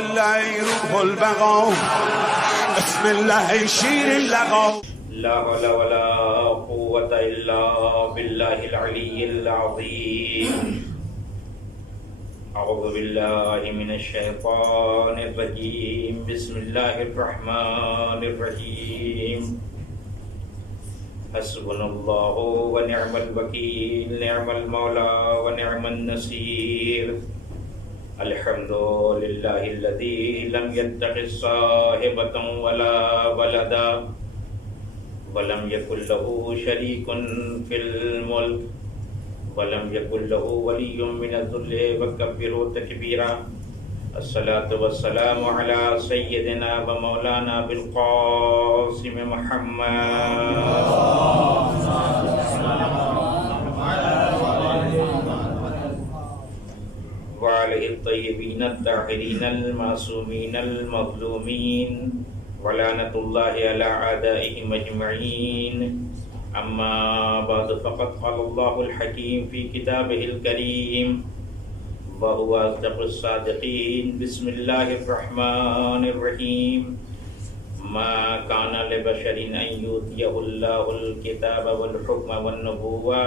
الله روح البقاء بسم الله شير اللقاء لا حول ولا قوة إلا بالله العلي العظيم. أعوذ بالله من الشيطان الرجيم. بسم الله الرحمن الرحيم. حسبنا الله ونعم الوكيل نعم المولى ونعم النصير. الحمد لله الذي لم يتخذ صاحبة ولا ولدا ولم يكن له شريك في الملك ولم يكن له ولي من الذل وكبره تكبيرا. الصلاة والسلام على سيدنا ومولانا بالقاسم محمد وعليه الطيبين الطاهرين المعصومين المظلومين ولعنة الله على أعدائهم أجمعين. أما بعد فقد قال الله الحكيم في كتابه الكريم وهو أصدق الصادقين. بسم الله الرحمن الرحيم. ما كان لبشر أن يؤتيه الله الكتاب والحكم والنبوة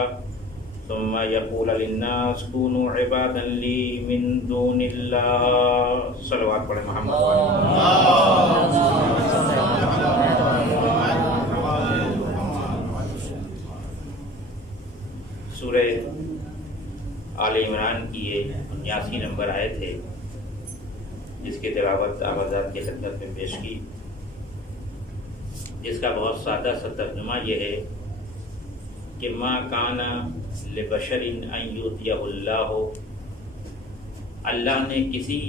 ثم يقول للناس كونوا عبادا لي من دون الله. صلوات پڑھیں محمد سورہ آل عمران کی یہ 79 نمبر آیت ہے جس کی تلاوت آپ حضرات کی خدمت میں پیش کی، جس کا بہت سادہ سا ترجمہ یہ ہے کہ ما کان لبشر ان یؤتیہ اللہ، اللہ نے کسی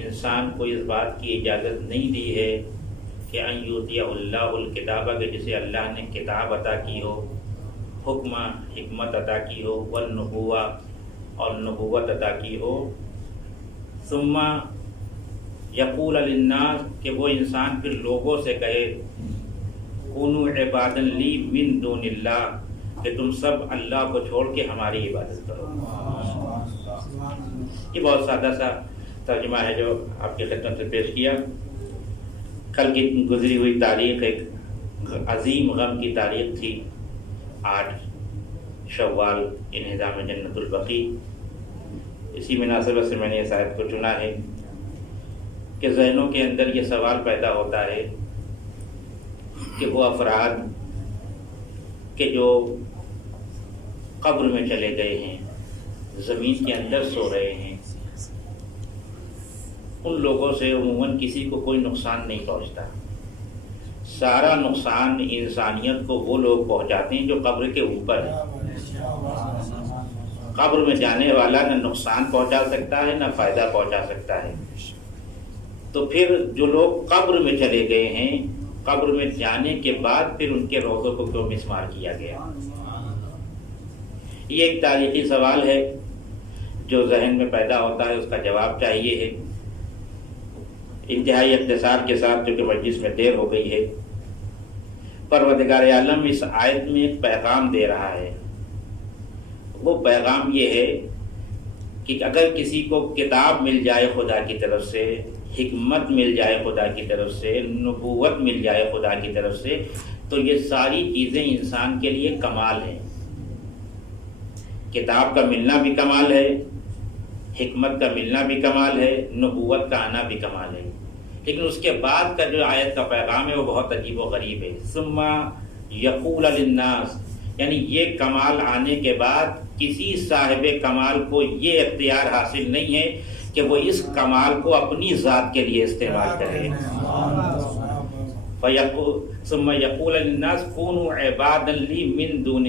انسان کو اس بات کی اجازت نہیں دی ہے کہ ان یؤتیہ اللہ الکتاب، کہ جسے اللہ نے کتاب عطا کی ہو، حکم حکمت عطا کی ہو، والنبوہ اور نبوت عطا کی ہو، ثم یقول للناس، کہ وہ انسان پھر لوگوں سے کہے کونوا عبادا لی من دون اللہ، کہ تم سب اللہ کو چھوڑ کے ہماری عبادت کرو. یہ بہت سادہ سا ترجمہ ہے جو آپ کی خدمت سے پیش کیا. کل کی گزری ہوئی تاریخ ایک عظیم غم کی تاریخ تھی، 8 شوال انہدام جنت البقیع. اسی مناسبت سے میں نے اس آیت کو چنا ہے کہ ذہنوں کے اندر یہ سوال پیدا ہوتا ہے کہ وہ افراد کہ جو قبر میں چلے گئے ہیں، زمین کے اندر سو رہے ہیں، ان لوگوں سے عموماً کسی کو کوئی نقصان نہیں پہنچتا. سارا نقصان انسانیت کو وہ لوگ پہنچاتے ہیں جو قبر کے اوپر ہیں. قبر میں جانے والا نہ نقصان پہنچا سکتا ہے نہ فائدہ پہنچا سکتا ہے. تو پھر جو لوگ قبر میں چلے گئے ہیں، قبر میں جانے کے بعد پھر ان کے روزوں کو کیوں مسمار کیا گیا؟ یہ ایک تاریخی سوال ہے جو ذہن میں پیدا ہوتا ہے، اس کا جواب چاہیے ہے. انتہائی اختصار کے ساتھ چونکہ مجلس میں دیر ہو گئی ہے، پروردگار عالم اس آیت میں ایک پیغام دے رہا ہے. وہ پیغام یہ ہے کہ اگر کسی کو کتاب مل جائے خدا کی طرف سے، حکمت مل جائے خدا کی طرف سے، نبوت مل جائے خدا کی طرف سے، تو یہ ساری چیزیں انسان کے لیے کمال ہیں. کتاب کا ملنا بھی کمال ہے، حکمت کا ملنا بھی کمال ہے، نبوت کا آنا بھی کمال ہے. لیکن اس کے بعد کا جو آیت کا پیغام ہے وہ بہت عجیب و غریب ہے. ثم یقول للناس، یعنی یہ کمال آنے کے بعد کسی صاحب کمال کو یہ اختیار حاصل نہیں ہے کہ وہ اس کمال کو اپنی ذات کے لیے استعمال کرے. ثم یقول للناس کونوا عبادا لی من دون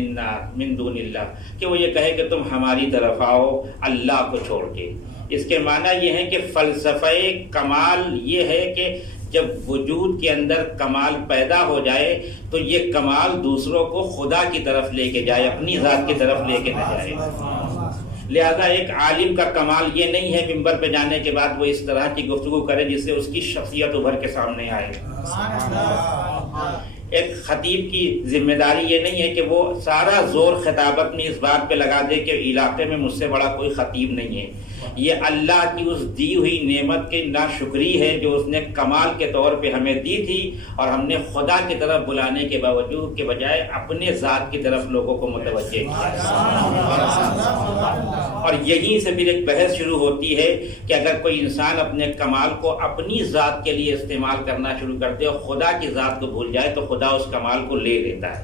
اللہ، کہ وہ یہ کہے کہ تم ہماری طرف آؤ اللہ کو چھوڑ کے. اس کے معنی یہ ہے کہ فلسفہ کمال یہ ہے کہ جب وجود کے اندر کمال پیدا ہو جائے تو یہ کمال دوسروں کو خدا کی طرف لے کے جائے، اپنی ذات کی طرف لے کے نہ جائے. لہذا ایک عالم کا کمال یہ نہیں ہے ممبر پہ جانے کے بعد وہ اس طرح کی گفتگو کرے جس سے اس کی شخصیت ابھر کے سامنے آئے. ایک خطیب کی ذمہ داری یہ نہیں ہے کہ وہ سارا زور خطابت میں اس بات پہ لگا دے کہ علاقے میں مجھ سے بڑا کوئی خطیب نہیں ہے. یہ اللہ کی اس دی ہوئی نعمت کی ناشکری ہے جو اس نے کمال کے طور پہ ہمیں دی تھی، اور ہم نے خدا کی طرف بلانے کے باوجود کے بجائے اپنے ذات کی طرف لوگوں کو متوجہ کیا۔ اور یہیں سے پھر ایک بحث شروع ہوتی ہے کہ اگر کوئی انسان اپنے کمال کو اپنی ذات کے لیے استعمال کرنا شروع کر دے اور خدا کی ذات کو بھول جائے تو خدا اس کمال کو لے لیتا ہے۔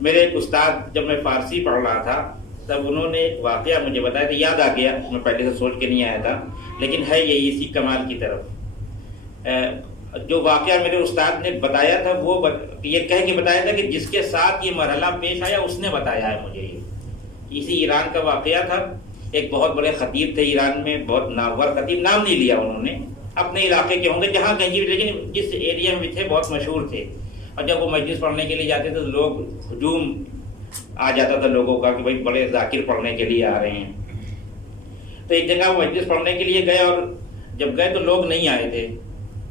میرے ایک استاد جب میں فارسی پڑھ رہا تھا تب انہوں نے ایک واقعہ مجھے بتایا تھا، یاد آ گیا، میں پہلے سے سوچ کے نہیں آیا تھا، لیکن ہے یہ اسی کمال کی طرف۔ جو واقعہ میرے استاد نے بتایا تھا وہ یہ کہہ کے بتایا تھا کہ جس کے ساتھ یہ مرحلہ پیش آیا اس نے بتایا ہے مجھے۔ یہ اسی ایران کا واقعہ تھا۔ ایک بہت بڑے خطیب تھے ایران میں، بہت نامور خطیب، نام نہیں لیا انہوں نے، اپنے علاقے کے ہوں گے جہاں کہیں، لیکن جس ایریا میں تھے بہت مشہور تھے، اور جب وہ مجلس پڑھنے کے لیے جاتے تھے تو لوگ ہجوم آ جاتا تھا لوگوں کا کہ بھائی بڑے ذاکر پڑھنے کے لیے آ رہے ہیں۔ تو ایک جگہ وہ مجلس پڑھنے کے لیے گئے، اور جب گئے تو لوگ نہیں آئے تھے،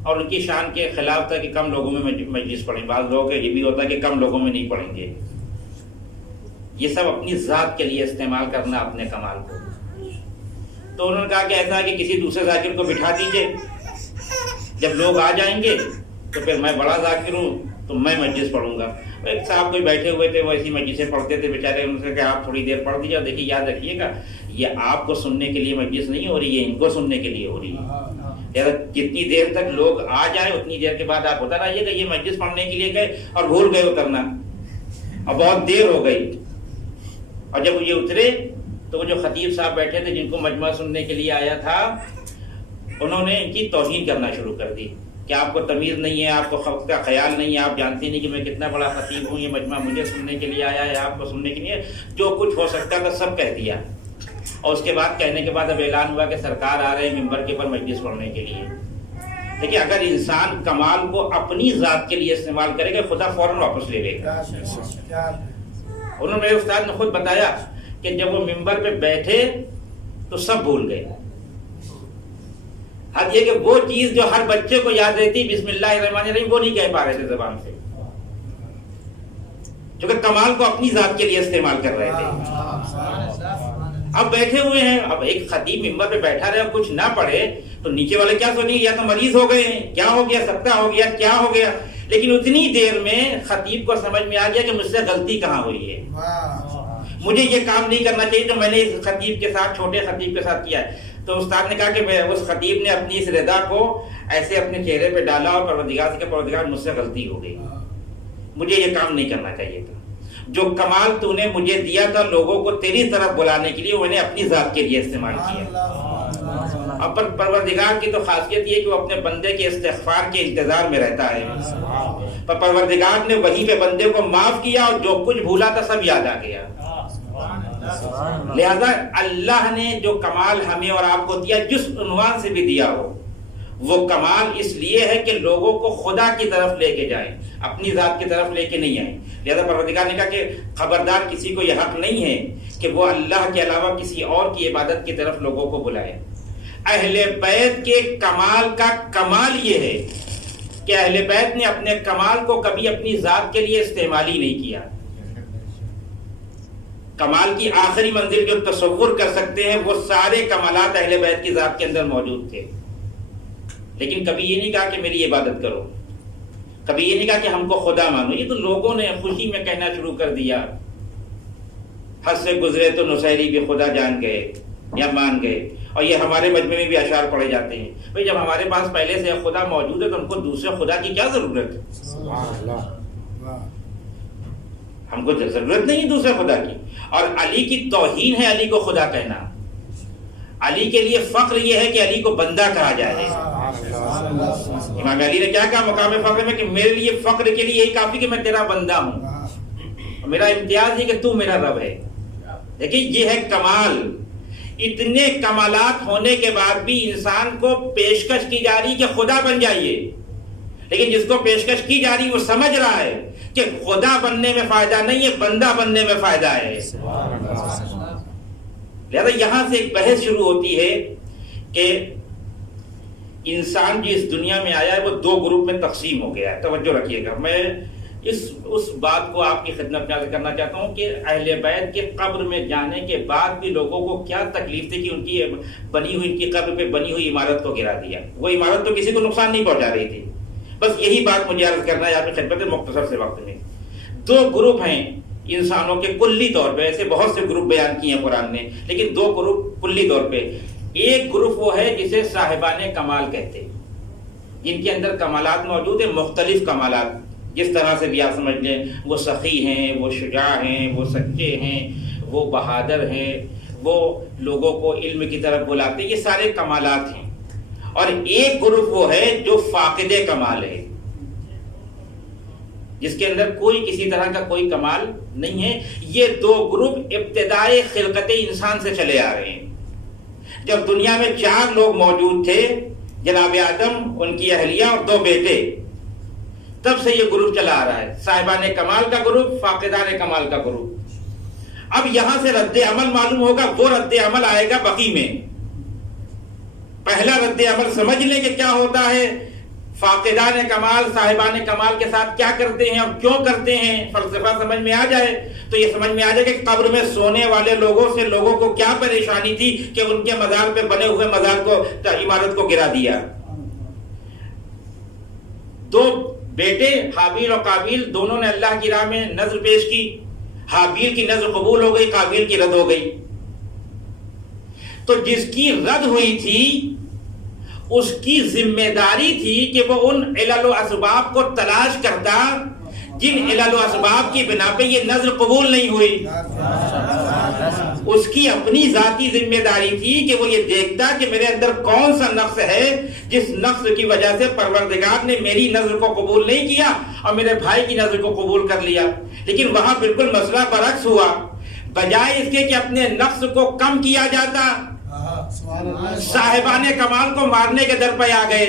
اور ان کی شان کے خلاف تھا کہ کم لوگوں میں مجلس پڑھیں۔ بعض لوگوں کا یہ بھی ہوتا ہے کہ کم لوگوں میں نہیں پڑھیں گے۔ یہ سب اپنی ذات کے لیے استعمال کرنا اپنے کمال کو۔ تو انہوں نے کہا کہ ایسا ہے کہ کسی دوسرے ذاکر کو بٹھا دیجئے، جب لوگ آ جائیں گے تو پھر میں بڑا ذاکر ہوں تو میں مجلس پڑھوں گا۔ ایک صاحب کوئی بیٹھے ہوئے تھے، وہ ایسی مجلسیں پڑھتے تھے بیچارے، ان سے کہ آپ تھوڑی دیر پڑھ دیجیے، اور دیکھیے یاد رکھیے گا یہ آپ کو سننے کے لیے مجلس نہیں ہو رہی، یہ ان کو سننے کے لیے ہو رہی ہے۔ جتنی دیر تک لوگ آ جائیں اتنی دیر کے بعد آپ ہوتا رہیے گا۔ یہ مجلس پڑھنے کے لیے گئے اور بھول گئے اترنا، اور بہت دیر ہو گئی، اور جب یہ اترے تو وہ جو خطیب صاحب بیٹھے تھے جن کو مجمع سننے کے لیے آیا تھا، انہوں نے ان کی توہین کرنا شروع کر دی کہ آپ کو تمیز نہیں ہے، آپ کو خود کا خیال نہیں ہے، آپ جانتے نہیں کہ میں کتنا بڑا خطیب ہوں، یہ مجمع مجھے سننے کے لیے آیا ہے، آپ کو سننے کے لیے جو کچھ ہو سکتا تھا سب کہہ دیا۔ اور اس کے بعد کہنے کے بعد اب اعلان ہوا کہ سرکار آ رہے ہیں ممبر کے اوپر مجلس پڑھنے کے لیے۔ دیکھیے اگر انسان کمال کو اپنی ذات کے لیے استعمال کرے گا خدا فوراً واپس لے لے گا۔ انہوں نے، میرے استاد نے خود بتایا کہ جب وہ ممبر پہ بیٹھے تو سب بھول گئے۔ حد یہ کہ وہ چیز جو ہر بچے کو یاد رہتی بسم اللہ الرحمن الرحیم، وہ نہیں کہہ پا رہے تھے زبان سے، جو کہ کمال کو اپنی ذات کے لیے استعمال کر رہے تھے۔ اب بیٹھے ہوئے ہیں، اب ایک خطیب ممبر پہ بیٹھا رہے اور کچھ نہ پڑھے تو نیچے والے کیا سوچیں گے، یا تو مریض ہو گئے ہیں، کیا ہو گیا، سکتہ ہو گیا، کیا ہو گیا۔ لیکن اتنی دیر میں خطیب کو سمجھ میں آ گیا کہ مجھ سے غلطی کہاں ہوئی ہے، مجھے یہ کام نہیں کرنا چاہیے جو میں نے اس خطیب کے ساتھ، چھوٹے خطیب کے ساتھ کیا ہے۔ تو استاد نے کہا کہ اس خطیب نے اپنی اس رضا کو ایسے اپنے چہرے پہ ڈالا اور پروردگار سے کہ پروردگار مجھ سے غلطی ہو گئی، مجھے یہ کام نہیں کرنا چاہیے تھا، جو کمال تو نے مجھے دیا تھا لوگوں کو تیری طرف بلانے کے لیے، میں نے اپنی ذات کے لیے استعمال کیا۔ اب پروردگار کی تو خاصیت یہ کہ وہ اپنے بندے کے استغفار کے انتظار میں رہتا ہے، پر پروردگار نے وہیں پہ بندے کو معاف کیا اور جو کچھ بھولا تھا سب یاد آ گیا۔ لہذا اللہ نے جو کمال ہمیں اور آپ کو دیا، جس عنوان سے بھی دیا ہو، وہ کمال اس لیے ہے کہ لوگوں کو خدا کی طرف لے کے جائیں، اپنی ذات کی طرف لے کے نہیں آئیں۔ لہذا پروردگار نے کہا کہ خبردار کسی کو یہ حق نہیں ہے کہ وہ اللہ کے علاوہ کسی اور کی عبادت کی طرف لوگوں کو بلائے۔ اہل بیت کے کمال کا کمال یہ ہے کہ اہل بیت نے اپنے کمال کو کبھی اپنی ذات کے لیے استعمال ہی نہیں کیا۔ کمال کی آخری منزل جو تصور کر سکتے ہیں وہ سارے کمالات اہل بیت کی ذات کے اندر موجود تھے، لیکن کبھی یہ نہیں کہا کہ میری عبادت کرو، کبھی یہ نہیں کہا کہ ہم کو خدا مانو۔ یہ تو لوگوں نے خوشی میں کہنا شروع کر دیا، حد سے گزرے تو نصیری بھی خدا جان گئے یا مان گئے، اور یہ ہمارے مجمع میں بھی اشعار پڑھے جاتے ہیں۔ بھئی جب ہمارے پاس پہلے سے خدا موجود ہے تو ہم کو دوسرے خدا کی کیا ضرورت ہے؟ ہم کو ضرورت نہیں دوسرے خدا کی۔ اور علی کی توہین ہے علی کو خدا کہنا۔ علی کے لیے فخر یہ ہے کہ علی کو بندہ کہا جائے۔ امام علی نے کیا کہا مقام فخر میں کہ میرے لیے فخر کے لیے یہی کافی کہ میں تیرا بندہ ہوں، میرا امتیاز ہے کہ تو میرا رب ہے۔ دیکھیں یہ ہے کمال۔ اتنے کمالات ہونے کے بعد بھی انسان کو پیشکش کی جا رہی کہ خدا بن جائیے، لیکن جس کو پیشکش کی جا رہی وہ سمجھ رہا ہے کہ خدا بننے میں فائدہ نہیں ہے، بندہ بننے میں فائدہ ہے۔ لہذا یہاں سے ایک بحث شروع ہوتی ہے کہ انسان جو اس دنیا میں آیا ہے وہ دو گروپ میں تقسیم ہو گیا ہے۔ توجہ رکھیے گا، میں اس بات کو آپ کی خدمت میں عرض کرنا چاہتا ہوں کہ اہل بیت کے قبر میں جانے کے بعد بھی لوگوں کو کیا تکلیف تھی کہ ان کی بنی ہوئی، ان کی قبر پہ بنی ہوئی عمارت کو گرا دیا. وہ عمارت تو کسی کو نقصان نہیں پہنچا رہی تھی. بس یہی بات مجھے عرض کرنا ہے آپ کی خدمت میں مختصر سے وقت میں. دو گروپ ہیں انسانوں کے کلی طور پہ، ایسے بہت سے گروپ بیان کیے ہیں قرآن نے، لیکن دو گروپ کلی طور پہ. ایک گروپ وہ ہے جسے صاحبان کمال کہتے ہیں، جن کے اندر کمالات موجود ہیں، مختلف کمالات، جس طرح سے بھی آپ سمجھ لیں، وہ سخی ہیں، وہ شجاع ہیں، وہ سچے ہیں، وہ بہادر ہیں، وہ لوگوں کو علم کی طرف بلاتے ہیں، یہ سارے کمالات ہیں. اور ایک گروپ وہ ہے جو فاقد کمال ہے، جس کے اندر کوئی کسی طرح کا کوئی کمال نہیں ہے. یہ دو گروپ ابتدائے خلقت انسان سے چلے آ رہے ہیں. جب دنیا میں 4 لوگ موجود تھے، جناب آدم، ان کی اہلیہ اور 2 بیٹے، تب سے یہ گروپ چلا آ رہا ہے، صاحبان کمال کا گروپ، فاقدان کمال کا گروپ. اب یہاں سے رد عمل معلوم ہوگا، وہ رد عمل آئے گا بقی میں. پہلا رد عمل سمجھ لیں کہ کیا ہوتا ہے، فاقدان کمال صاحبان کمال کے ساتھ کیا کرتے ہیں اور کیوں کرتے ہیں. فلسفہ سمجھ میں آ جائے تو یہ سمجھ میں آ جائے کہ قبر میں سونے والے لوگوں سے لوگوں کو کیا پریشانی تھی کہ ان کے مزار پہ بنے ہوئے مزار کو، عمارت کو گرا دیا. 2 بیٹے حابیل اور قابیل، دونوں نے اللہ کی راہ میں نذر پیش کی. حابیل کی نذر قبول ہو گئی، قابیل کی رد ہو گئی. تو جس کی رد ہوئی تھی اس کی ذمہ داری تھی کہ وہ ان علل و اسباب کو تلاش کرتا جن علل و اسباب کی بنا پہ یہ نذر قبول نہیں ہوئی. اس کی اپنی ذاتی ذمہ داری تھی کہ وہ یہ دیکھتا کہ میرے اندر کون سا نقص ہے جس نقص کی وجہ سے پروردگار نے میری نذر کو قبول نہیں کیا اور میرے بھائی کی نذر کو قبول کر لیا. لیکن وہاں بالکل مسئلہ برعکس ہوا. بجائے اس کے کہ اپنے نقص کو کم کیا جاتا، صاحبان کمال کو مارنے کے در پہ آ گئے.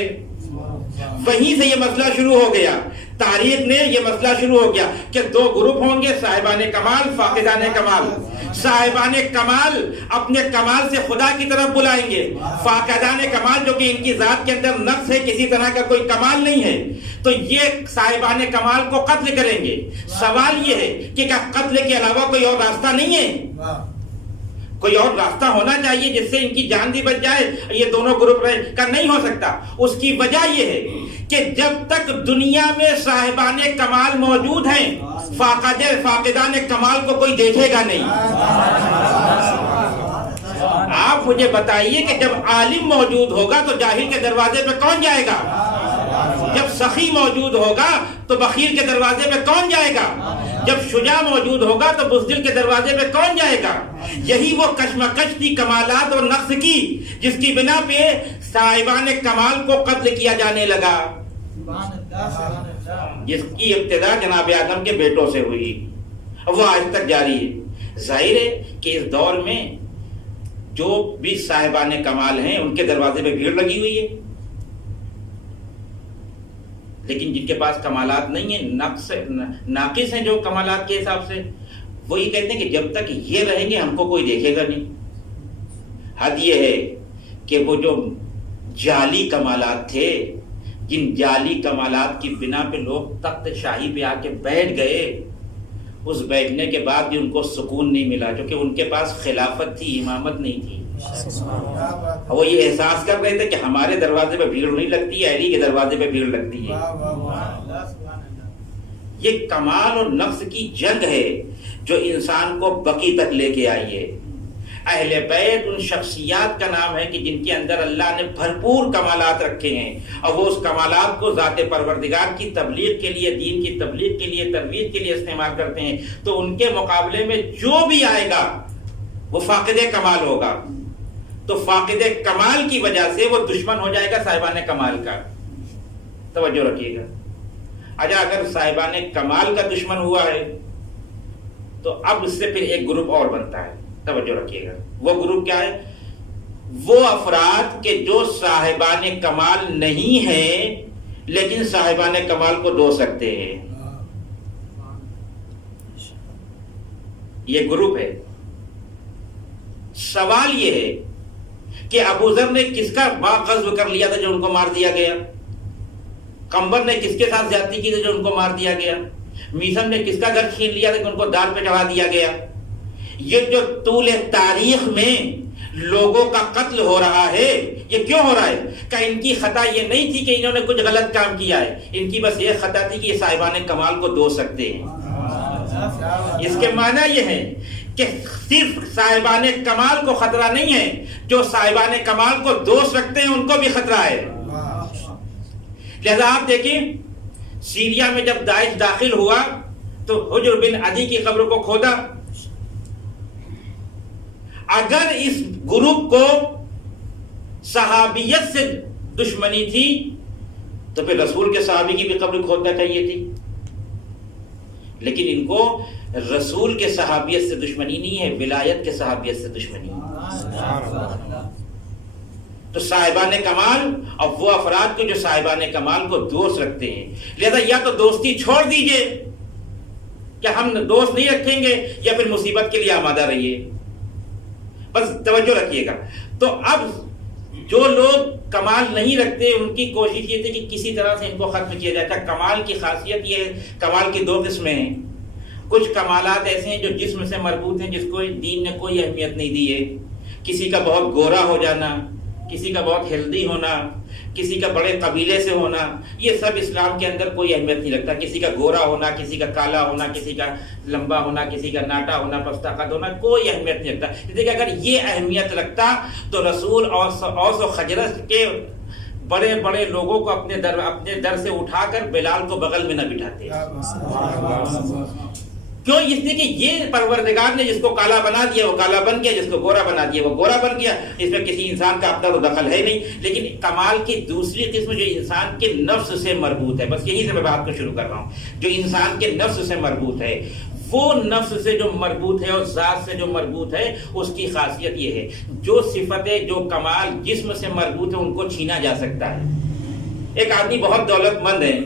وہیں سے یہ مسئلہ شروع ہو گیا. تاریخ نے یہ مسئلہ شروع ہو گیا کہ 2 گروپ ہوں گے، صاحبان کمال، فاقدان کمال. صاحبان کمال اپنے کمال سے خدا کی طرف بلائیں گے، فاقدان کمال جو کہ ان کی ذات کے اندر نقص ہے، کسی طرح کا کوئی کمال نہیں ہے، تو یہ صاحبان کمال کو قتل کریں گے. سوال یہ ہے کہ کیا قتل کے علاوہ کوئی اور راستہ نہیں ہے؟ کوئی اور راستہ ہونا چاہیے جس سے ان کی جان بھی بچ جائے. یہ دونوں گروپ کا نہیں ہو سکتا. اس کی وجہ یہ ہے کہ جب تک دنیا میں صاحبان کمال موجود ہیں، فاقدان کمال کو کوئی دیکھے گا نہیں. آپ مجھے بتائیے کہ جب عالم موجود ہوگا تو جاہل کے دروازے پہ کون جائے گا؟ جب سخی موجود ہوگا تو بخیل کے دروازے پہ کون جائے گا؟ جب شجاع موجود ہوگا تو بزدل کے دروازے پہ کون جائے گا؟ یہی وہ کشمکش تھی کمالات اور نقص کی جس کی بنا پہ صاحبان کمال کو قتل کیا جانے لگا، جس کی ابتدا جناب آدم کے بیٹوں سے ہوئی. وہ آج تک جاری ہے. ظاہر ہے کہ اس دور میں جو بھی صاحبان کمال ہیں ان کے دروازے پہ بھیڑ لگی ہوئی ہے، لیکن جن کے پاس کمالات نہیں ہیں، ناقص ہیں جو کمالات کے حساب سے، وہ یہ کہتے ہیں کہ جب تک یہ رہیں گے ہم کو کوئی دیکھے گا نہیں. حد یہ ہے کہ وہ جو جعلی کمالات تھے، جن جعلی کمالات کی بنا پہ لوگ تخت شاہی پہ آ کے بیٹھ گئے، اس بیٹھنے کے بعد بھی ان کو سکون نہیں ملا، کیونکہ ان کے پاس خلافت تھی، امامت نہیں تھی. وہ یہ احساس کر رہے تھے کہ ہمارے دروازے پہ بھیڑ نہیں لگتی ہے، علی کے دروازے پہ بھیڑ لگتی ہے. یہ کمال اور نقص کی جنگ ہے جو انسان کو بقی تک لے کے آئی ہے. اہل بیت ان شخصیات کا نام ہے کہ جن کے اندر اللہ نے بھرپور کمالات رکھے ہیں، اور وہ اس کمالات کو ذات پروردگار کی تبلیغ کے لیے، دین کی تبلیغ کے لیے، ترویج کے لیے استعمال کرتے ہیں. تو ان کے مقابلے میں جو بھی آئے گا وہ فاقد کمال ہوگا. تو فاقد کمال کی وجہ سے وہ دشمن ہو جائے گا صاحبان کمال کا. توجہ رکھیے گا. اچھا، اگر صاحبان کمال کا دشمن ہوا ہے تو اب اس سے پھر ایک گروپ اور بنتا ہے. توجہ رکھیے گا. وہ گروپ کیا ہے؟ وہ افراد کہ جو صاحبان کمال نہیں ہیں لیکن صاحبان کمال کو ڈو سکتے ہیں. یہ گروپ ہے. سوال یہ ہے کہ ابو ذر نے کس کا باغ غصب کر لیا تھا جو ان کو مار دیا گیا؟ قمبر نے کس کے ساتھ زیادتی کی تھی جو ان کو مار دیا گیا؟ میثم نے کس کا گھر چھین لیا تھا کہ ان کو دار پہ چڑھا دیا گیا؟ یہ جو طول تاریخ میں لوگوں کا قتل ہو رہا ہے یہ کیوں ہو رہا ہے؟ کہ ان کی خطا یہ نہیں تھی کہ انہوں نے کچھ غلط کام کیا ہے، ان کی بس یہ خطا تھی کہ یہ صاحبان کمال کو دوست سکتے ہیں۔ اس کے معنی یہ ہے کہ صرف صاحبان کمال کو خطرہ نہیں ہے، جو صاحبان کمال کو دوست رکھتے ہیں ان کو بھی خطرہ ہے۔ لہذا آپ دیکھیں سیریا میں جب داعش داخل ہوا تو حجر بن عدی کی قبر کو کھودا۔ اگر اس گروپ کو صحابیت سے دشمنی تھی تو پھر رسول کے صحابی کی بھی قبر کھودنا چاہیے تھی، لیکن ان کو رسول کے صحابیت سے دشمنی نہیں ہے، ولایت کے صحابیت سے دشمنی ہے۔ تو صاحبان کمال اور وہ افراد کو جو صاحبان کمال کو دوست رکھتے ہیں، لہذا یا تو دوستی چھوڑ دیجئے کہ ہم دوست نہیں رکھیں گے، یا پھر مصیبت کے لیے آمادہ رہیے، بس توجہ رکھیے گا۔ تو اب جو لوگ کمال نہیں رکھتے ان کی کوشش یہ تھی کہ کسی طرح سے ان کو ختم کیا جائے۔ کمال کی خاصیت یہ ہے، کمال کی دو قسمیں ہیں، کچھ کمالات ایسے ہیں جو جسم سے مربوط ہیں، جس کو دین نے کوئی اہمیت نہیں دی ہے، کسی کا بہت گورا ہو جانا، کسی کا بہت ہیلدی ہونا، کسی کا بڑے قبیلے سے ہونا، یہ سب اسلام کے اندر کوئی اہمیت نہیں رکھتا۔ کسی کا گورا ہونا، کسی کا کالا ہونا، کسی کا لمبا ہونا، کسی کا ناٹا ہونا، پستہ قد ہونا، کوئی اہمیت نہیں رکھتا۔ اس لیے کہ اگر یہ اہمیت رکھتا تو رسول اوس و خجرج کے بڑے بڑے لوگوں کو اپنے در سے اٹھا کر بلال کو بغل میں نہ بٹھاتے۔ کیوں؟ اس لیے کہ یہ پروردگار نے جس کو کالا بنا دیا وہ کالا بن گیا، جس کو گورا بنا دیا وہ گورا بن گیا، اس میں کسی انسان کا اپنا تو دخل ہے نہیں۔ لیکن کمال کی دوسری قسم جو انسان کے نفس سے مربوط ہے، بس یہی سے میں بات کو شروع کر رہا ہوں، جو انسان کے نفس سے مربوط ہے، وہ نفس سے جو مربوط ہے اور ذات سے جو مربوط ہے، اس کی خاصیت یہ ہے جو صفتیں جو کمال جسم سے مربوط ہے ان کو چھینا جا سکتا ہے۔ ایک آدمی بہت دولت مند ہے،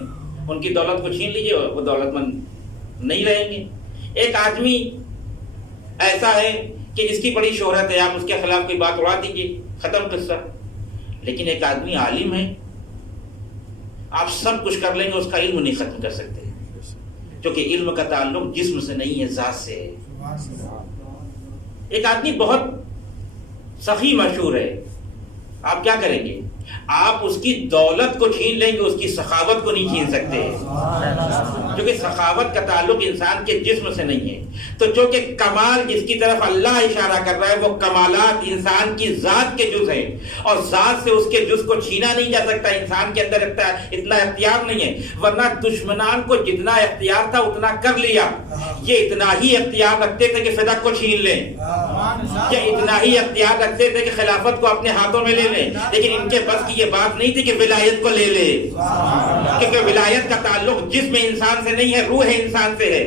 ان کی دولت کو چھین لیجئے وہ دولت مند نہیں رہیں گے۔ ایک آدمی ایسا ہے کہ جس کی بڑی شہرت ہے، آپ اس کے خلاف کوئی بات اڑا دیجئے، ختم قصہ۔ لیکن ایک آدمی عالم ہے، آپ سب کچھ کر لیں گے، اس کا علم نہیں ختم کر سکتے، کیونکہ علم کا تعلق جسم سے نہیں ہے، ذات سے ہے۔ ایک آدمی بہت سخی مشہور ہے، آپ کیا کریں گے؟ آپ اس کی دولت کو چھین لیں گے، اس کی سخاوت کو نہیں چھین سکتے، کیونکہ سخاوت کا تعلق انسان کے جسم سے نہیں ہے۔ تو چونکہ کمال جس کی طرف اللہ اشارہ کر رہا ہے وہ کمالات انسان کی ذات کے جز ہیں، اور ذات سے اس کے جز کو چھینا نہیں جا سکتا، انسان کے اندر اتنا اختیار نہیں ہے، ورنہ دشمنان کو جتنا اختیار تھا اتنا کر لیا۔ یہ اتنا ہی اختیار رکھتے تھے کہ فدق کو چھین لیں، یہ اتنا ہی اختیار رکھتے تھے کہ خلافت کو اپنے ہاتھوں میں لے لیں، لیکن ان کے بس کی یہ بات نہیں تھی کہ ولایت کو لے لے، کیونکہ ولایت کا تعلق جسم انسان سے نہیں ہے، روح انسان سے ہے۔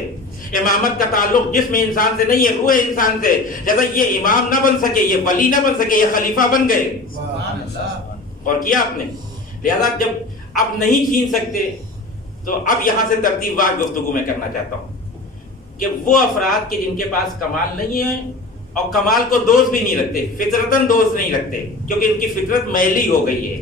امامت کا تعلق جسم انسان سے نہیں ہے، روح انسان سے۔ جیسا یہ امام نہ بن سکے، یہ ولی نہ بن سکے، یہ خلیفہ بن گئے، اور کیا آپ نے۔ لہذا جب اب نہیں چھین سکتے تو اب یہاں سے ترتیب وار گفتگو میں کرنا چاہتا ہوں کہ وہ افراد کے جن کے پاس کمال نہیں ہے اور کمال کو دوست بھی نہیں رکھتے، فطرتاً دوست نہیں رکھتے، کیونکہ ان کی فطرت میلی ہو گئی ہے،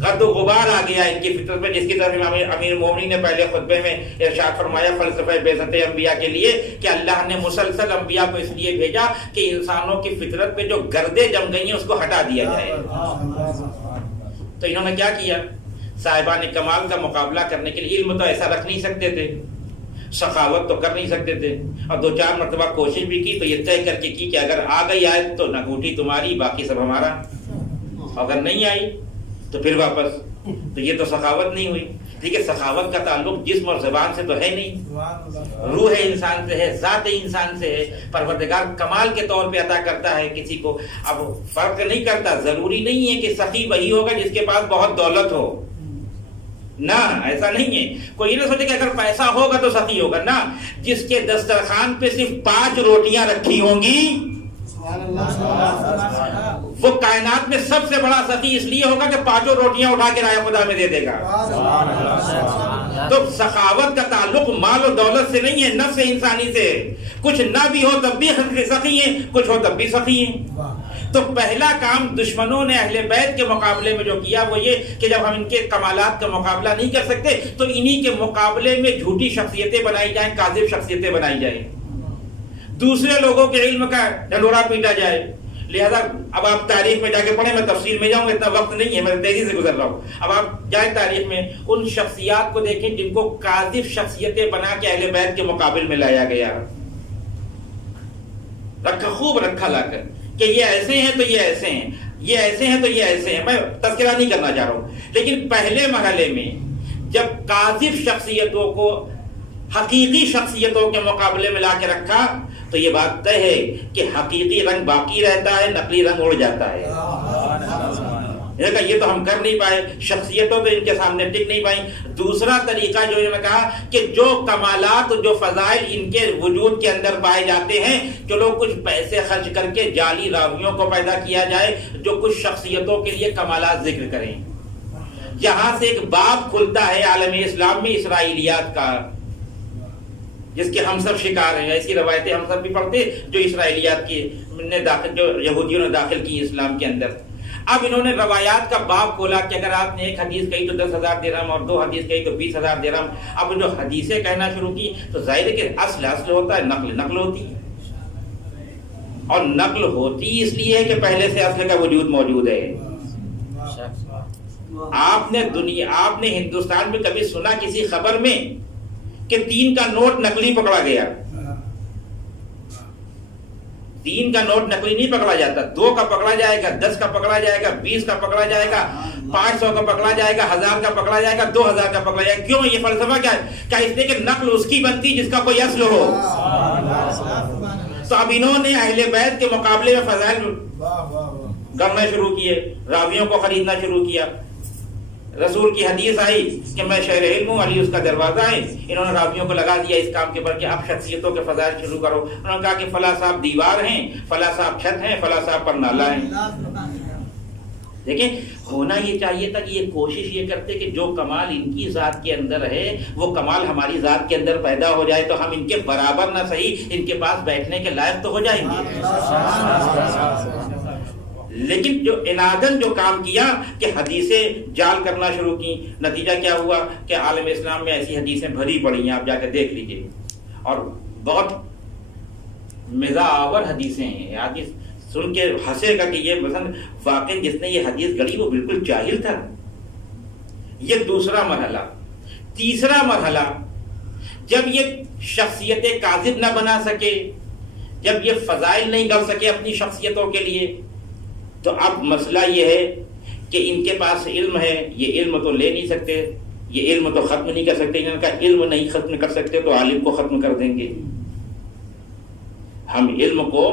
غد و غبار آ گیا ان کی فطرت میں، جس کی طرف امیر المومنین نے پہلے خطبے میں ارشاد فرمایا فلسفہ بعثت انبیاء کے لیے کہ اللہ نے مسلسل انبیاء کو اس لیے بھیجا کہ انسانوں کی فطرت پہ جو گردیں جم گئی ہیں اس کو ہٹا دیا جائے۔ تو انہوں نے کیا کیا؟ صاحبان کمال کا مقابلہ کرنے کے لیے علم تو ایسا رکھ نہیں سکتے تھے، سخاوت تو کر نہیں سکتے تھے، اور 2-4 مرتبہ کوشش بھی کی تو یہ طے کر کے کی کہ اگر آ گئی آیت تو نگوٹی تمہاری، باقی سب ہمارا، اگر نہیں آئی تو پھر واپس۔ تو یہ تو سخاوت نہیں ہوئی۔ ٹھیک ہے، سخاوت کا تعلق جسم اور زبان سے تو ہے نہیں، روح انسان سے ہے، ذات انسان سے ہے۔ پروردگار کمال کے طور پہ عطا کرتا ہے کسی کو، اب فرق نہیں کرتا، ضروری نہیں ہے کہ سخی وہی ہوگا جس کے پاس بہت دولت ہو، نہ ایسا نہیں ہے۔ کوئی یہ نہ سوچے کہ اگر پیسہ ہوگا تو سخی ہوگا، نہ، جس کے دسترخوان پہ صرف 5 روٹیاں رکھی ہوں گی وہ کائنات میں سب سے بڑا سخی اس لیے ہوگا کہ 5 روٹیاں اٹھا کے رائے خدا میں دے دے گا۔ تو سخاوت کا تعلق مال و دولت سے نہیں ہے، نفس انسانی سے۔ کچھ نہ بھی ہو تب بھی سخی ہیں، کچھ ہو تب بھی سخی ہیں۔ تو پہلا کام دشمنوں نے اہل بیت کے مقابلے میں جو کیا وہ یہ کہ جب ہم ان کے کمالات کا مقابلہ نہیں کر سکتے تو انہی کے مقابلے میں جھوٹی شخصیتیں بنائی جائیں، کاذب شخصیتیں بنائی جائیں، دوسرے لوگوں کے علم کا ڈھنڈورا پیٹا جائے. لہذا اب آپ تاریخ میں جا کے پڑھیں، میں تفصیل میں جاؤں گا، اتنا وقت نہیں ہے، میں تیزی سے گزر رہا ہوں. اب آپ جائیں تاریخ میں، ان شخصیات کو دیکھیں جن کو کاذب شخصیتیں بنا کے اہل بیت کے مقابل میں لایا گیا، رکھا، خوب رکھا لا کر کہ یہ ایسے ہیں تو یہ ایسے ہیں، یہ ایسے ہیں تو یہ ایسے ہیں. میں تذکرہ نہیں کرنا چاہ رہا ہوں، لیکن پہلے مرحلے میں جب کاذب شخصیتوں کو حقیقی شخصیتوں کے مقابلے میں لا کے رکھا تو یہ بات طے ہے کہ حقیقی رنگ باقی رہتا ہے، نقلی رنگ اڑ جاتا ہے. یہ تو ہم کر نہیں پائے، شخصیتوں تو ان کے سامنے ٹک نہیں پائیں. دوسرا طریقہ جو انہوں نے کہا کہ جو کمالات، جو فضائل ان کے وجود کے اندر پائے جاتے ہیں، چلو کچھ پیسے خرچ کر کے جعلی راویوں کو پیدا کیا جائے جو کچھ شخصیتوں کے لیے کمالات ذکر کریں. یہاں سے ایک باب کھلتا ہے عالم اسلام میں اسرائیلیات کا، جس کے ہم سب شکار ہیں. ایسی روایتیں ہم سب بھی پڑھتے جو اسرائیلیات کی جو یہودیوں نے داخل کی اسلام کے اندر. اب انہوں نے روایات کا باب کھولا کہ اگر آپ نے ایک حدیث کہی تو 10,000 درہم اور 2 حدیث کہی تو 20,000 درہم. اب جو حدیثیں کہنا شروع کی تو ظاہر ہے کہ اصل ہوتا ہے، نقل ہوتی ہے. اور نقل ہوتی اس لیے ہے کہ پہلے سے اصل کا وجود موجود ہے. آپ نے ہندوستان میں کبھی سنا کسی خبر میں کہ 3 کا نوٹ نقلی پکڑا گیا؟ 3 کا نوٹ نقلی نہیں پکڑا جاتا، 2 کا پکڑا جائے گا، 10 کا پکڑا جائے گا، 20 کا پکڑا جائے گا، 500 کا پکڑا جائے گا، 1000 کا پکڑا جائے گا، 2000 کا پکڑا جائے گا. کیوں؟ یہ فلسفہ کیا ہے؟ کیا اس لیے کہ نقل اس کی بنتی جس کا کوئی اصل ہو. تو اب انہوں نے اہل بیت کے مقابلے میں فضائل گڑنا شروع کیے، راویوں کو خریدنا شروع کیا. رسول کی حدیث آئی کہ میں شہر علم ہوں، علی اس کا دروازہ ہے. انہوں نے راویوں کو لگا دیا اس کام کے پر کہ اب شخصیتوں کے فضائل شروع کرو. انہوں نے کہا کہ فلاں صاحب دیوار ہیں، فلاں صاحب چھت ہیں، فلاں صاحب پر نالا ہیں. دیکھیں ہونا یہ چاہیے تھا کہ یہ کوشش یہ کرتے کہ جو کمال ان کی ذات کے اندر ہے وہ کمال ہماری ذات کے اندر پیدا ہو جائے تو ہم ان کے برابر نہ صحیح ان کے پاس بیٹھنے کے لائق تو ہو جائیں گے. لیکن جو انادن جو کام کیا کہ حدیثیں جال کرنا شروع کی، نتیجہ کیا ہوا کہ عالم اسلام میں ایسی حدیثیں بھری پڑی ہیں، آپ جا کے دیکھ لیجئے. اور بہت مزہ آور حدیثیں ہیں. حدیث سن کے ہنسے گا کہ یہ مثلا واقعی جس نے یہ حدیث گڑھی وہ بالکل جاہل تھا. یہ دوسرا مرحلہ. تیسرا مرحلہ، جب یہ شخصیتیں کاذب نہ بنا سکے، جب یہ فضائل نہیں گڑھ سکے اپنی شخصیتوں کے لیے، تو اب مسئلہ یہ ہے کہ ان کے پاس علم ہے، یہ علم تو لے نہیں سکتے، یہ علم تو ختم نہیں کر سکتے. ان کا علم نہیں ختم کر سکتے تو عالم کو ختم کر دیں گے. ہم علم کو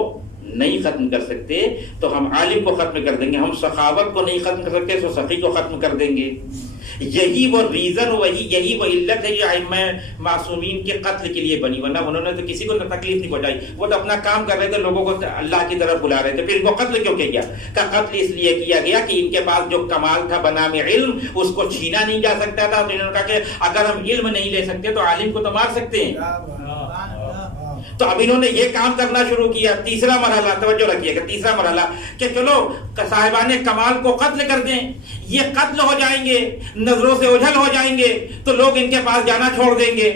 نہیں ختم کر سکتے تو ہم عالم کو ختم کر دیں گے. ہم سخاوت کو نہیں ختم کر سکتے تو سخی کو ختم کر دیں گے. یہی وہ ریزن، یہی وہ علت ہے جو ائمہ معصومین کے قتل کے لیے بنی. ورنہ انہوں نے تو کسی کو تکلیف نہیں پہنچائی، وہ تو اپنا کام کر رہے تھے، لوگوں کو اللہ کی طرف بلا رہے تھے. پھر ان کو قتل کیوں کیا گیا؟ کہ قتل اس لیے کیا گیا کہ ان کے پاس جو کمال تھا بنام علم اس کو چھینا نہیں جا سکتا تھا. تو انہوں نے کہا کہ اگر ہم علم نہیں لے سکتے تو عالم کو تو مار سکتے ہیں. تو اب انہوں نے یہ کام کرنا شروع کیا. تیسرا مرحلہ، توجہ رکھیے گا، تیسرا مرحلہ کہ چلو صاحبان کمال کو قتل کر دیں. یہ قتل ہو جائیں گے، نظروں سے اوجھل ہو جائیں گے تو لوگ ان کے پاس جانا چھوڑ دیں گے،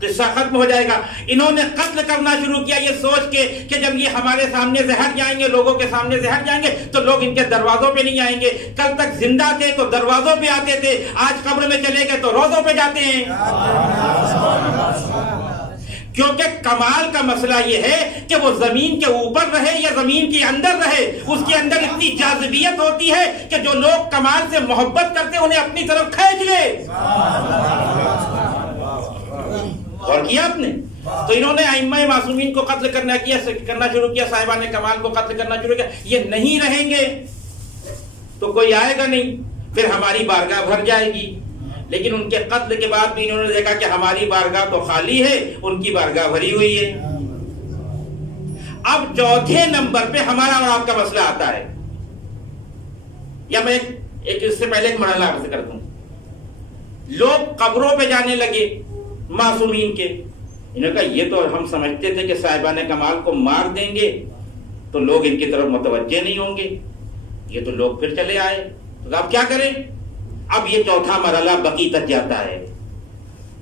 قصہ ختم ہو جائے گا. انہوں نے قتل کرنا شروع کیا یہ سوچ کے کہ جب یہ ہمارے سامنے سے ہٹ جائیں گے، لوگوں کے سامنے سے ہٹ جائیں گے تو لوگ ان کے دروازوں پہ نہیں آئیں گے. کل تک زندہ تھے تو دروازوں پہ آتے تھے، آج قبر میں چلے گئے تو روضوں پہ جاتے ہیں. کیونکہ کمال کا مسئلہ یہ ہے کہ وہ زمین کے اوپر رہے یا زمین کے اندر رہے، اس کے اندر اتنی جاذبیت ہوتی ہے کہ جو لوگ کمال سے محبت کرتے انہیں اپنی طرف کھینچ لے. اور کیا آپ نے؟ تو انہوں نے ائمہ معصومین کو قتل کرنا شروع کیا، صاحبان کمال کو قتل کرنا شروع کیا. یہ نہیں رہیں گے تو کوئی آئے گا نہیں، پھر ہماری بارگاہ بھر جائے گی. لیکن ان کے قتل کے بعد بھی انہوں نے دیکھا کہ ہماری بارگاہ تو خالی ہے، ان کی بارگاہ بھری ہوئی ہے. اب چوتھے نمبر پہ ہمارا اور آپ کا مسئلہ آتا ہے. یا میں ایک اس سے پہلے ایک مرحلہ عرض کر دوں. لوگ قبروں پہ جانے لگے معصومین کے. انہوں نے کہا یہ تو ہم سمجھتے تھے کہ صاحبان کمال کو مار دیں گے تو لوگ ان کی طرف متوجہ نہیں ہوں گے، یہ تو لوگ پھر چلے آئے، تو اب کیا کریں؟ اب یہ چوتھا مرحلہ بقی تک جاتا ہے۔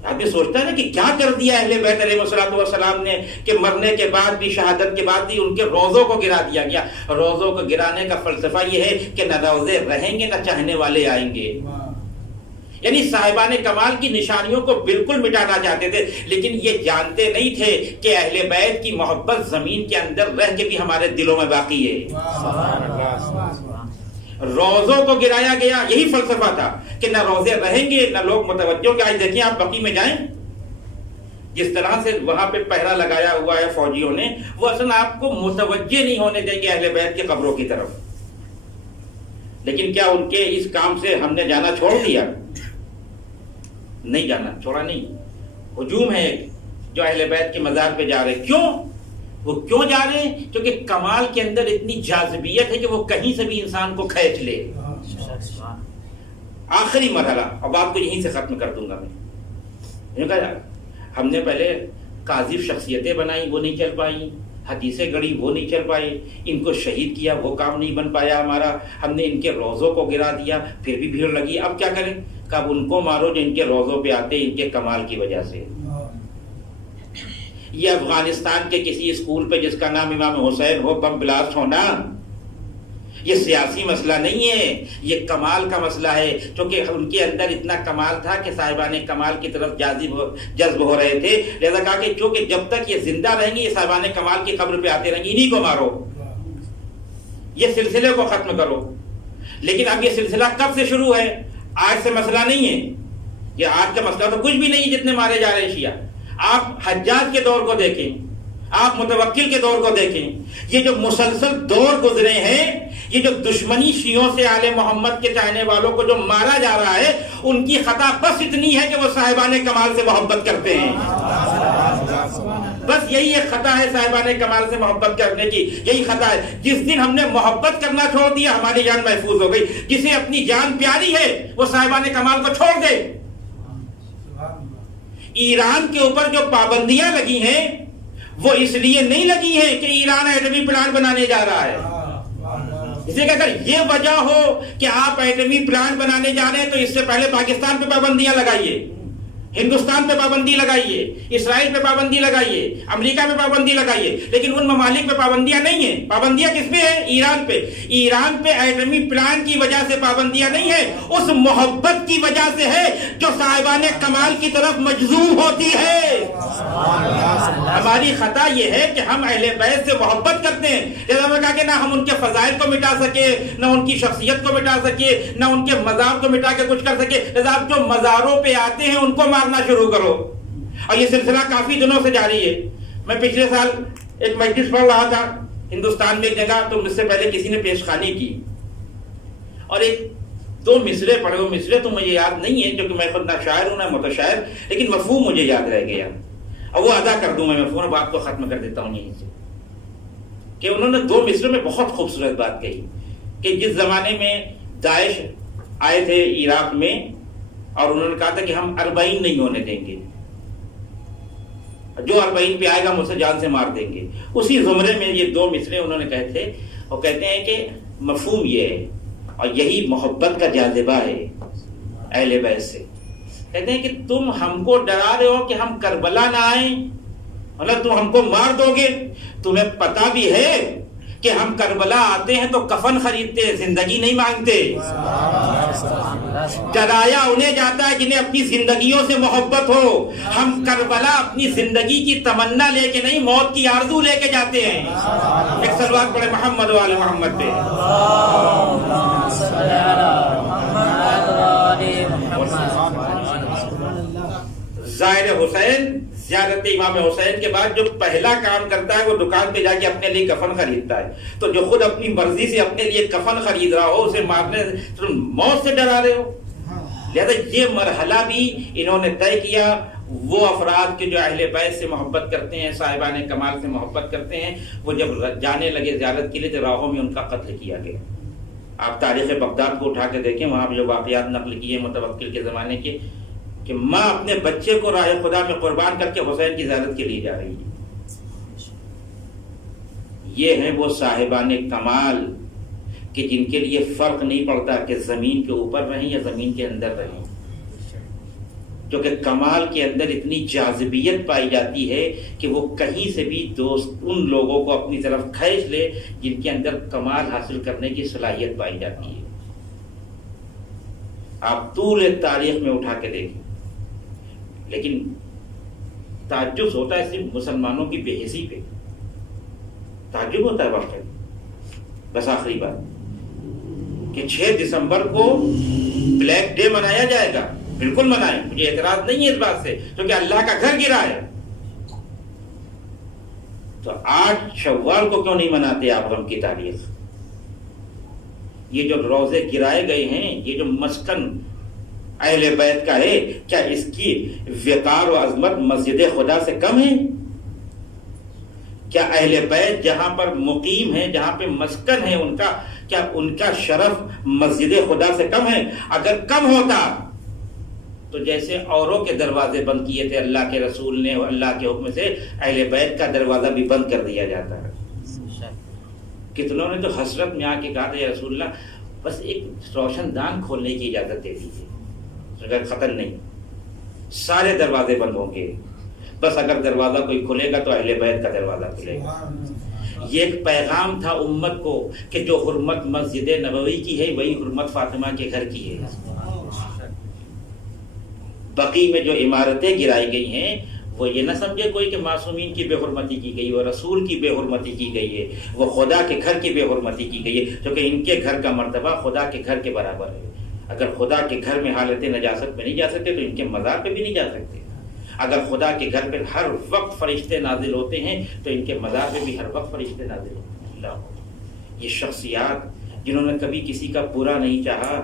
آدمی سوچتا ہے نا کہ کیا کر دیا اہل بیت علیہ الصلوۃ والسلام نے کہ مرنے کے بعد بھی، شہادت کے بعد بھی ان کے روزوں کو گرا دیا گیا۔ روزوں کو گرانے کا فلسفہ یہ ہے کہ نہ روزے رہیں گے نہ چاہنے والے آئیں گے، یعنی صاحبان کمال کی نشانیوں کو بالکل مٹانا چاہتے تھے، لیکن یہ جانتے نہیں تھے کہ اہل بیت کی محبت زمین کے اندر رہ کے بھی ہمارے دلوں میں باقی ہے۔ روزوں کو گرایا گیا، یہی فلسفہ تھا کہ نہ روزے رہیں گے نہ لوگ متوجہ کہ آج دیکھیں آپ بقی میں جائیں، جس طرح سے وہاں پہ پہرا لگایا ہوا ہے فوجیوں نے، وہ اصلا آپ کو متوجہ نہیں ہونے دیں گے اہل بیت کی قبروں کی طرف۔ لیکن کیا ان کے اس کام سے ہم نے جانا چھوڑ دیا؟ نہیں، جانا چھوڑا نہیں۔ ہجوم ہے جو اہل بیت کے مزار پہ جا رہے، کیوں؟ وہ کیوں جا رہے ہیں؟ کیونکہ کمال کے اندر اتنی جاذبیت ہے کہ وہ کہیں سے بھی انسان کو کھینچ لے۔ آخری مرحلہ، اب آپ کو یہیں سے ختم کر دوں گا میں۔ ہم نے پہلے کاذب شخصیتیں بنائی، وہ نہیں چل پائی، حدیثیں گڑی، وہ نہیں چل پائی، ان کو شہید کیا، وہ کام نہیں بن پایا ہمارا، ہم نے ان کے روزوں کو گرا دیا، پھر بھی بھیڑ لگی، اب کیا کریں؟ کہ اب ان کو مارو جو ان کے روزوں پہ آتے ان کے کمال کی وجہ سے۔ یہ افغانستان کے کسی اسکول پہ جس کا نام امام حسین ہو بم بلاسٹ ہونا، یہ سیاسی مسئلہ نہیں ہے، یہ کمال کا مسئلہ ہے، کیونکہ ان کے اندر اتنا کمال تھا کہ صاحبان کمال کی طرف جذب ہو رہے تھے، لہذا کہا کہ چونکہ جب تک یہ زندہ رہیں گے یہ صاحبان کمال کی قبر پہ آتے رہیں گے، انہی کو مارو، یہ سلسلے کو ختم کرو۔ لیکن اب یہ سلسلہ کب سے شروع ہے؟ آج سے مسئلہ نہیں ہے، یہ آج کا مسئلہ تو کچھ بھی نہیں جتنے مارے جا رہے ہیں شیعہ۔ آپ حجاج کے دور کو دیکھیں، آپ متوکل کے دور کو دیکھیں، یہ جو مسلسل دور گزرے ہیں، یہ جو دشمنی شیعوں سے آل محمد کے چاہنے والوں کو جو مارا جا رہا ہے، ان کی خطا بس اتنی ہے کہ وہ صاحبان کمال سے محبت کرتے ہیں۔ بس یہی ایک خطا ہے صاحبان کمال سے محبت کرنے کی، یہی خطا ہے۔ جس دن ہم نے محبت کرنا چھوڑ دیا ہماری جان محفوظ ہو گئی۔ جسے اپنی جان پیاری ہے وہ صاحبان کمال کو چھوڑ دے۔ ایران کے اوپر جو پابندیاں لگی ہیں وہ اس لیے نہیں لگی ہیں کہ ایران ایٹمی پلانٹ بنانے جا رہا ہے۔ اسے کہ اگر یہ وجہ ہو کہ آپ ایٹمی پلانٹ بنانے جا رہے ہیں تو اس سے پہلے پاکستان پہ پابندیاں لگائیے، ہندوستان پہ پابندی لگائیے، اسرائیل پہ پابندی لگائیے، امریکہ پہ پابندی لگائیے، لیکن ان ممالک پہ پابندیاں نہیں ہیں۔ پابندیاں کس پہ ہیں؟ ایران پہ۔ ایران پہ ایٹمی پلانٹ کی وجہ سے پابندیاں نہیں ہیں، اس محبت کی وجہ سے ہے جو صاحبان کمال کی طرف مجذوب ہوتی ہے۔ ہماری خطا یہ ہے کہ ہم اہل بیت سے محبت کرتے ہیں، جیسا میں کہا کہ نہ ہم ان کے فضائل کو مٹا سکے، نہ ان کی شخصیت کو مٹا سکے، نہ ان کے مزار کو مٹا کے کچھ کر سکے، لہذا آپ جو مزاروں پہ آتے ہیں ان کو مارنا شروع کرو۔ اور یہ سلسلہ کافی دنوں سے جاری ہے۔ میں پچھلے سال ایک مجلس پڑھ رہا تھا ہندوستان میں ایک جگہ، تو مجھ سے پہلے کسی نے پیش خوانی کی اور ایک دو مصرے پڑھے۔ وہ مصرے تو مجھے یاد نہیں ہے کیونکہ میں خود نہ شاعر ہوں نہ متشاعر، لیکن مفہوم مجھے یاد رہ گیا اور وہ ادا کر دوں میں مفہوم، بات کو ختم کر دیتا ہوں یہیں سے۔ کہ انہوں نے دو مصرے میں بہت خوبصورت بات کہی کہ جس زمانے میں داعش آئے تھے عراق میں، اور انہوں نے کہا تھا کہ ہم 40 نہیں ہونے دیں گے، جو 40 پہ آئے گا ہم اسے جان سے مار دیں گے۔ اسی زمرے میں یہ دو مصرے انہوں نے کہے تھے، اور کہتے ہیں کہ مفہوم یہ ہے اور یہی محبت کا جاذبہ ہے اہل بیت سے۔ کہتے ہیں کہ تم ہم کو ڈرا رہے ہو کہ ہم کربلا نہ آئیں، مطلب تم ہم کو مار دو گے، تمہیں پتہ بھی ہے کہ ہم کربلا آتے ہیں تو کفن خریدتے ہیں، زندگی نہیں مانگتے۔ ڈرایا انہیں جاتا ہے جنہیں اپنی زندگیوں سے محبت ہو، ہم کربلا اپنی زندگی کی تمنا لے کے نہیں، موت کی آرزو لے کے جاتے ہیں۔ ایک صلوات پڑھے محمد و آل محمد پہ۔ زائر حسین زیارت امام حسین کے بعد جو پہلا کام کرتا ہے وہ دکان پہ جا کے اپنے لیے کفن خریدتا ہے۔ تو جو خود اپنی مرضی سے اپنے لیے کفن خرید رہا ہو، اسے مارنے موت سے ڈرا رہے ہو۔ لہذا یہ مرحلہ بھی انہوں نے طے کیا۔ وہ افراد کے جو اہل بیت سے محبت کرتے ہیں، صاحبان کمال سے محبت کرتے ہیں، وہ جب جانے لگے زیارت کے لیے تو راہوں میں ان کا قتل کیا گیا۔ آپ تاریخ بغداد کو اٹھا کے دیکھیں، وہاں جو واقعات نقل کیے متوکل کے زمانے کے، کہ ماں اپنے بچے کو راہ خدا میں قربان کر کے حسین کی زیارت کے لیے جا رہی ہے۔ یہ ہیں وہ صاحبان کمال کہ جن کے لیے فرق نہیں پڑتا کہ زمین کے اوپر رہیں یا زمین کے اندر رہیں، کیونکہ کمال کے اندر اتنی جاذبیت پائی جاتی ہے کہ وہ کہیں سے بھی دوست ان لوگوں کو اپنی طرف کھینچ لے جن کے اندر کمال حاصل کرنے کی صلاحیت پائی جاتی ہے۔ آپ طول تاریخ میں اٹھا کے دیکھیں، لیکن تعجب ہوتا ہے صرف مسلمانوں کی بے حسی پہ، تعجب ہوتا ہے واقعی۔ بس آخری بات کہ 6 دسمبر کو بلیک ڈے منایا جائے گا، بالکل منائیں، مجھے اعتراض نہیں ہے اس بات سے، کیونکہ اللہ کا گھر گرا ہے۔ تو 8 شوال کو کیوں نہیں مناتے آپ غم کی تاریخ؟ یہ جو روزے گرائے گئے ہیں، یہ جو مسکن اہل بیت کا ہے، کیا اس کی وقار و عظمت مسجد خدا سے کم ہے؟ کیا اہل بیت جہاں پر مقیم ہیں، جہاں پہ مسکن ہے ان کا، کیا ان کا شرف مسجد خدا سے کم ہے؟ اگر کم ہوتا تو جیسے اوروں کے دروازے بند کیے تھے اللہ کے رسول نے، اور اللہ کے حکم سے اہل بیت کا دروازہ بھی بند کر دیا جاتا ہے۔ کتنوں نے تو حسرت میں آ کے کہا تھا یا رسول اللہ بس ایک روشن دان کھولنے کی اجازت دے دیجیے، اگر ختم نہیں سارے دروازے بند ہوں گے، بس اگر دروازہ کوئی کھلے گا تو اہل بیت کا دروازہ کھلے گا۔ یہ ایک پیغام تھا امت کو کہ جو حرمت مسجد نبوی کی ہے وہی حرمت فاطمہ کے گھر کی ہے۔ بقی میں جو عمارتیں گرائی گئی ہیں وہ یہ نہ سمجھے کوئی کہ معصومین کی بے حرمتی کی گئی، وہ رسول کی بے حرمتی کی گئی ہے، وہ خدا کے گھر کی بے حرمتی کی گئی ہے، کیونکہ ان کے گھر کا مرتبہ خدا کے گھر کے برابر ہے۔ اگر خدا کے گھر میں حالت نجاست میں نہیں جا سکتے تو ان کے مزار پہ بھی نہیں جا سکتے۔ اگر خدا کے گھر پہ ہر وقت فرشتے نازل ہوتے ہیں تو ان کے مزار پہ بھی ہر وقت فرشتے نازل ہوتے ہیں۔ اللہ، یہ شخصیات جنہوں نے کبھی کسی کا برا نہیں چاہا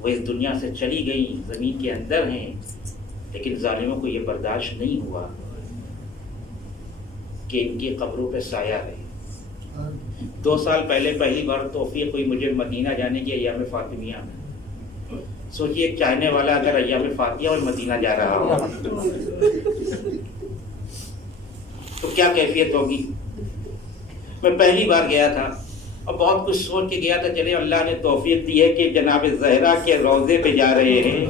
وہ اس دنیا سے چلی گئی، زمین کے اندر ہیں، لیکن ظالموں کو یہ برداشت نہیں ہوا کہ ان کی قبروں پہ سایہ رہے۔ 2 سال پہلے پہلی بار توفیق ہوئی مجھے مدینہ جانے کی ایام فاطمیہ میں۔ سوچئے ایک چاہنے والا اگر ایام فاطمیہ اور مدینہ جا رہا ہو تو کیا کیفیت ہوگی۔ میں پہلی بار گیا تھا اور بہت کچھ سوچ کے گیا تھا، چلے اللہ نے توفیق دی ہے کہ جناب زہرا کے روضے پہ جا رہے ہیں،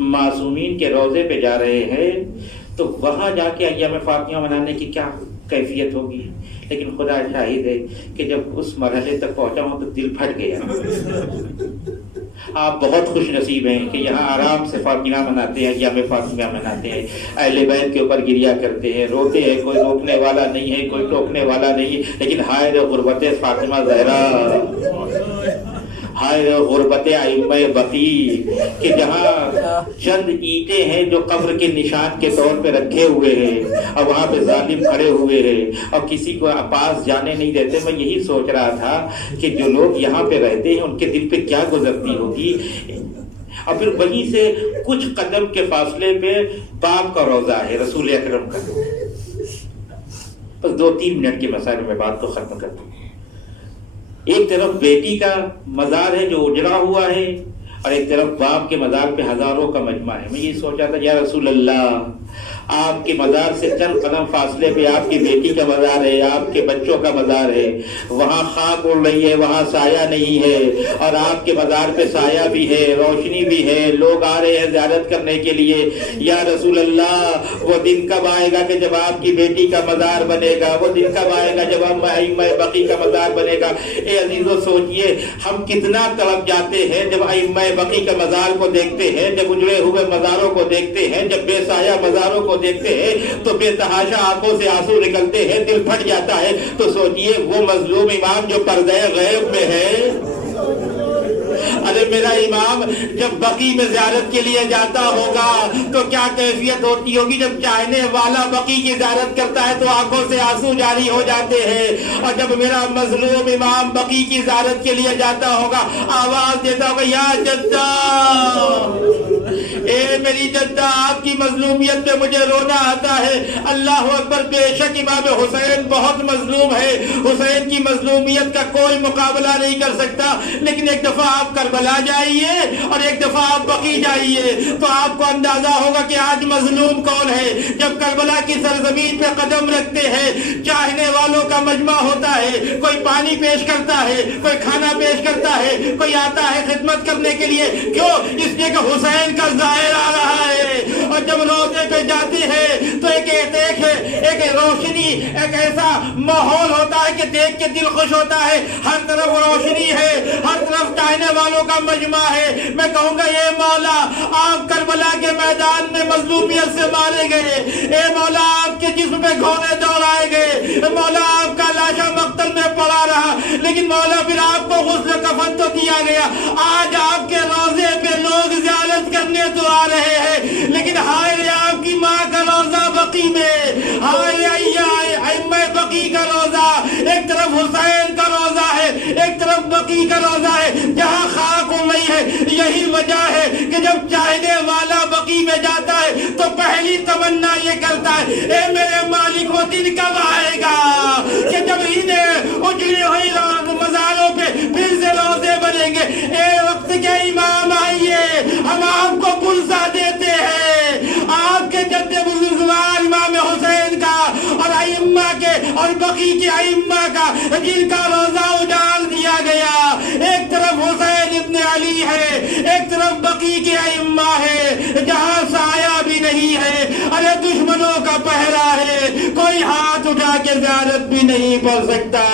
معصومین کے روضے پہ جا رہے ہیں، تو وہاں جا کے ایام فاطمیہ منانے کی کیا کیفیت ہوگی۔ لیکن خدا شاہد ہے کہ جب اس مرحلے تک پہنچا ہوں تو دل پھٹ گیا۔ آپ بہت خوش نصیب ہیں کہ یہاں آرام سے فاطمیہ مناتے ہیں، ایام فاطمیہ مناتے ہیں، اہل بیت کے اوپر گریا کرتے ہیں، روتے ہیں، کوئی روکنے والا نہیں ہے، کوئی ٹوکنے والا نہیں ہے۔ لیکن ہائے رے غربت فاطمہ زہرا، ہائے غربت ائمہ بقی، کہ جہاں چند اینٹیں ہیں جو قبر کے نشان کے طور پہ رکھے ہوئے ہیں اور وہاں پہ ظالم کھڑے ہوئے ہیں اور کسی کو پاس جانے نہیں دیتے۔ میں یہی سوچ رہا تھا کہ جو لوگ یہاں پہ رہتے ہیں ان کے دل پہ کیا گزرتی ہوگی۔ اور پھر وہیں سے کچھ قدم کے فاصلے پہ باپ کا روضہ ہے رسول اکرم کا۔ بس 2-3 منٹ کے مسائل میں بات کو ختم کر دوں۔ ایک طرف بیٹی کا مزار ہے جو اجڑا ہوا ہے اور ایک طرف باپ کے مزار پہ ہزاروں کا مجمع ہے۔ میں یہ سوچا تھا یا رسول اللہ آپ کے مزار سے چند قدم فاصلے پہ آپ کی بیٹی کا مزار ہے، آپ کے بچوں کا مزار ہے، وہاں خاک اڑ رہی ہے، وہاں سایہ نہیں ہے، اور آپ کے مزار پہ سایہ بھی ہے، روشنی بھی ہے، لوگ آ رہے ہیں زیارت کرنے کے لیے۔ یا رسول اللہ وہ دن کب آئے گا کہ جب آپ کی بیٹی کا مزار بنے گا؟ وہ دن کب آئے گا جب ہم ائمہ بقی کا مزار بنے گا؟ اے عزیزو سوچئے ہم کتنا تڑپ جاتے ہیں جب ائمہ بقی کا مزار کو دیکھتے ہیں، جب اجڑے ہوئے مزاروں کو دیکھتے ہیں، جب بے سایہ مزاروں کو دیکھتے ہیں تو بے تحاشا آنکھوں سے آنسو نکلتے ہیں، دل پھٹ جاتا ہے۔ تو سوچئے وہ مظلوم امام جو پردہ غیب میں ہے، ارے میرا امام جب بقی میں زیارت کے لیے جاتا ہوگا تو کیا کیفیت ہوتی ہوگی؟ جب چاہنے والا بقی کی زیارت کرتا ہے تو آنکھوں سے آنسو جاری ہو جاتے ہیں، اور جب میرا مظلوم امام بقی کی زیارت کے لیے جاتا ہوگا آواز دیتا ہوگا یا جدہ، اے میری جدہ آپ کی مظلومیت پہ مجھے رونا آتا ہے۔ اللہ اکبر، بے شک امام حسین بہت مظلوم ہے، حسین کی مظلومیت کا کوئی مقابلہ نہیں کر سکتا، لیکن ایک دفعہ آپ آپ کربلا جائیے اور ایک دفعہ آپ بقی جائیے تو آپ کو اندازہ ہوگا کہ آج مظلوم کون ہے. جب کربلا کی سرزمین پہ قدم رکھتے ہیں چاہنے والوں کا مجمع ہوتا ہے, کوئی پانی پیش کرتا ہے, کوئی کھانا پیش کرتا ہے, کوئی آتا ہے خدمت کرنے کے لیے. کیوں؟ اس لیے کہ حسین کا ظاہر آ رہا ہے. اور جب روزے پہ جاتے ہیں تو ایک روشنی, ایک ایسا ماحول ہوتا ہے کہ دیکھ کے دل خوش ہوتا ہے. ہر طرف روشنی ہے, ہر طرف چاہنے والوں کا مجمع ہے. میں کہوں گا اے مولا آپ کربلا کے میدان میں مظلومیت سے مارے گئے, اے مولا آپ کے جسم پہ گھوڑے دوڑائے گئے, مولا آپ کا لاشا مقتل میں پڑا رہا, لیکن مولا پھر آپ کو غسل کفن تو دیا گیا. آج آپ کے روزے پہ لوگ زیارت کرنے تو آ رہے ہیں, لیکن ہائے آپ کی ماں کا روزہ بقی میں, ہائے ائمہ بقی کا روزہ, ایک طرف حسین کا روزہ ہے, ایک طرف بقی کا روزہ ہے جہاں خاک ہوئی ہے. یہی وجہ ہے کہ جب چاہنے والا بقی میں جاتا ہے تو پہلی تمنا یہ کرتا ہے اے میرے مالک وہ دن کب آئے گا کہ جب انہیں اجڑی ہوئی مزاروں پہ پھر سے روزے بنیں گے. اے وقت کے امام آئیے, ہم آپ کو پرسہ دیتے ہیں آپ کے جد بزرگوار امام حسین کا اور ائمہ کے اور بقی کے ائمہ کا جن کا روزہ اجاڑ دیا گیا. ایک طرف حسین ابن علی ہے, ایک طرف بقی کے ائمہ ہے جہاں سایہ بھی نہیں ہے. ارے دشمنوں کا پہرا ہے, کوئی ہاتھ اٹھا کے زیارت بھی نہیں پڑھ سکتا.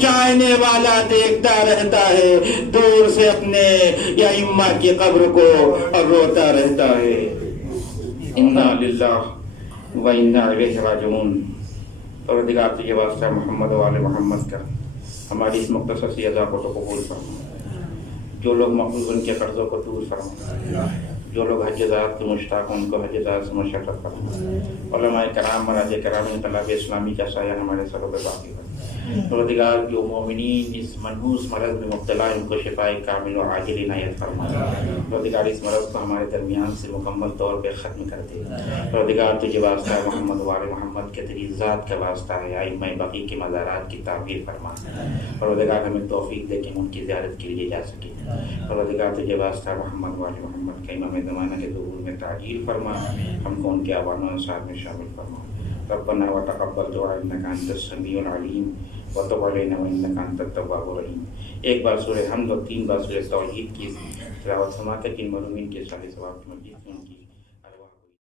چاہنے والا دیکھتا رہتا ہے دور سے اپنے یا ائمہ کی قبر کو اور روتا رہتا ہے. انا للہ و انا الیہ راجعون. پروردگار تجھے واسطہ محمد و آل محمد کا ہماری اس مختصر سی ادا کو تو قبول فرما. جو لوگ مقبول ان کے قرضوں کو دور فرما, جو لوگ حج زاد کے مشتاق ان کو حج زاد سے مشرف فرما. علماء کرام مراج کرام انقلاب اسلامی کا سایہ ہمارے سروں پہ باقی ہے. پروردگار جو مومنین اس منحوس مرض میں مبتلا ان کو شفائے کامل و عاجل عنایت فرما. پروردگار اس مرض کو ہمارے درمیان سے مکمل طور پہ ختم کر دے. پروردگار تجھے واسطہ محمد و آل محمد کے تیری ذات کا واسطہ ہے ائمہ بقی کے مزارات کی تعمیر فرما. پروردگار ہمیں توفیق دے کہ ہم ان کی زیارت کے لیے جا سکیں. پروردگار تجھے واسطہ محمد و آل محمد کے امام زمانہ کے ظہور میں تعجیل فرما. ہم کو ان کے عوام و انصار میں شامل فرما. ربنا وتقبل دعاء انك انت السميع العليم وتب علينا وانك انت التواب الرحيم. ایک بار سورہ حمد اور 3 بار سورہ توحید کی تلاوت سما کر ان مرحومین کے صالح ثواب کی مسجد میں ان کی